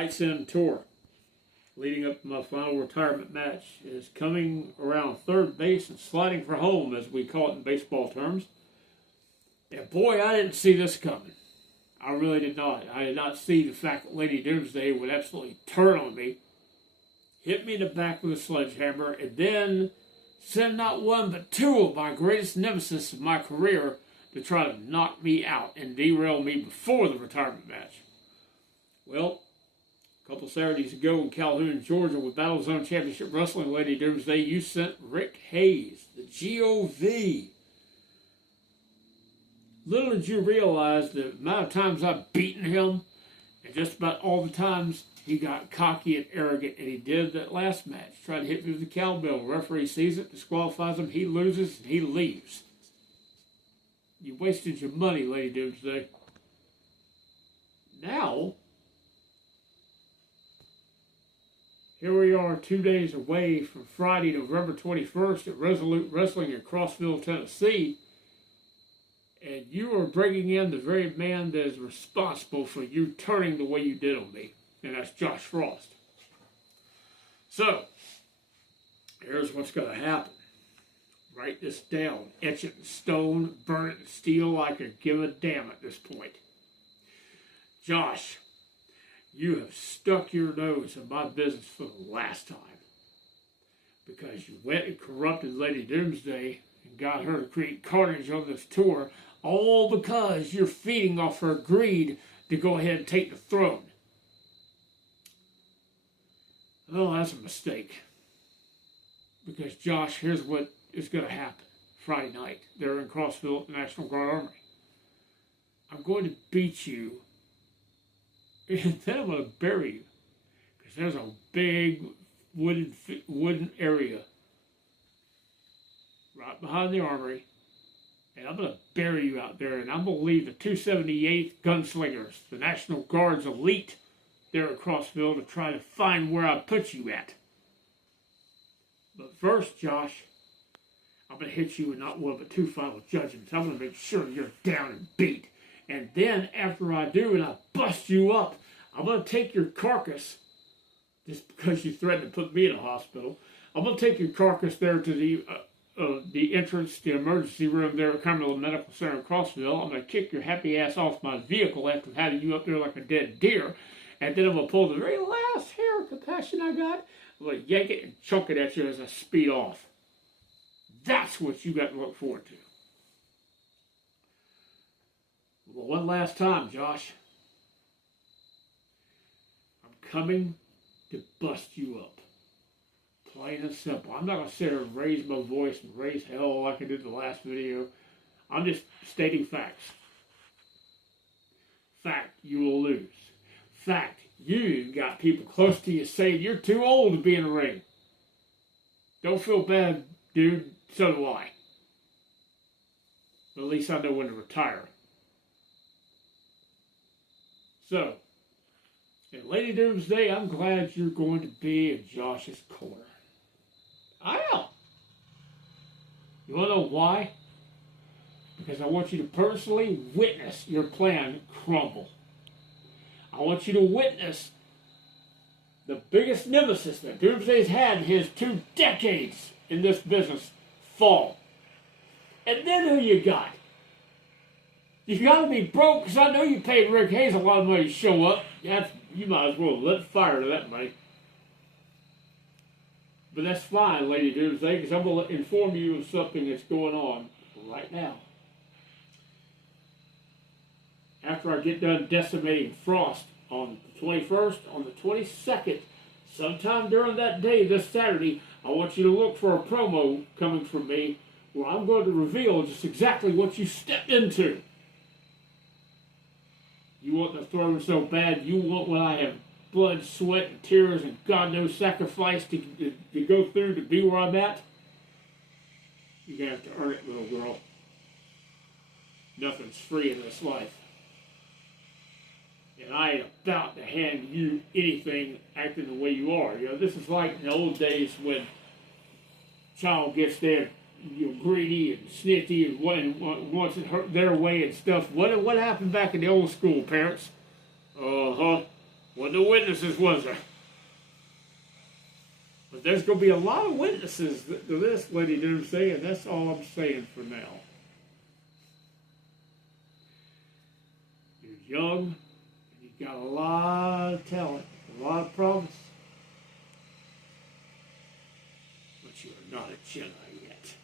Lights In tour leading up to my final retirement match is coming around third base and sliding for home, as we call it in baseball terms. And boy, I didn't see this coming. I really did not. I did not see the fact that Lady Doomsday would absolutely turn on me, hit me in the back with a sledgehammer, and then send not one but two of my greatest nemesis of my career to try to knock me out and derail me before the retirement match. Well, a couple Saturdays ago in Calhoun, Georgia, with Battle Zone Championship Wrestling, Lady Doomsday, you sent Rick Hayes, the G.O.V. Little did you realize the amount of times I've beaten him, and just about all the times he got cocky and arrogant, and he did that last match. Tried to hit me with the cowbell. Referee sees it, disqualifies him, he loses, and he leaves. You wasted your money, Lady Doomsday. Now, here we are 2 days away from Friday, November 21st at Resolute Wrestling in Crossville, Tennessee. And you are bringing in the very man that is responsible for you turning the way you did on me. And that's Josh Frost. So, here's what's going to happen. Write this down. Etch it in stone. Burn it in steel. I could give a damn at this point. Josh, you have stuck your nose in my business for the last time. Because you went and corrupted Lady Doomsday and got her to create carnage on this tour, all because you're feeding off her greed to go ahead and take the throne. Oh, that's a mistake. Because, Josh, here's what is going to happen Friday night. They're in Crossville at the National Guard Armory. I'm going to beat you, and then I'm going to bury you. Because there's a big wooden area right behind the armory. And I'm going to bury you out there, and I'm going to leave the 278th Gunslingers, the National Guard's elite, there at Crossville to try to find where I put you at. But first, Josh, I'm going to hit you with not one but two final judgments. I'm going to make sure you're down and beat. And then after I do and I bust you up, I'm going to take your carcass, just because you threatened to put me in a hospital, I'm going to take your carcass there to the entrance, the emergency room there at Cumberland Medical Center in Crossville. I'm going to kick your happy ass off my vehicle after having you up there like a dead deer. And then I'm going to pull the very last hair of compassion I got. I'm going to yank it and chunk it at you as I speed off. That's what you got to look forward to. Well, one last time, Josh. I'm coming to bust you up. Plain and simple. I'm not going to sit here and raise my voice and raise hell like I did the last video. I'm just stating facts. Fact, you will lose. Fact, you got people close to you saying you're too old to be in the ring. Don't feel bad, dude. So do I. But at least I know when to retire. So, in Lady Doomsday, I'm glad you're going to be in Josh's corner. I am. You want to know why? Because I want you to personally witness your plan crumble. I want you to witness the biggest nemesis that Doomsday's had in his 2 decades in this business fall. And then who you got? You got to be broke, because I know you paid Rick Hayes a lot of money to show up. You might as well let fire to that money. But that's fine, Lady Doomsday, because I'm going to inform you of something that's going on right now. After I get done decimating Frost on the 21st, on the 22nd, sometime during that day, this Saturday, I want you to look for a promo coming from me where I'm going to reveal just exactly what you stepped into. You want the throne so bad, you want what I have blood, sweat, and tears, and God knows sacrifice to go through to be where I'm at? You're going to have to earn it, little girl. Nothing's free in this life. And I ain't about to hand you anything acting the way you are. You know, this is like in the old days when child gets there, greedy and snitty and wants it their way and stuff. What happened back in the old school, parents? When What the witnesses was there? But there's going to be a lot of witnesses to this, Lady Doomsday, and that's all I'm saying for now. You're young, and you've got a lot of talent, a lot of promise. But you are not a Jedi yet.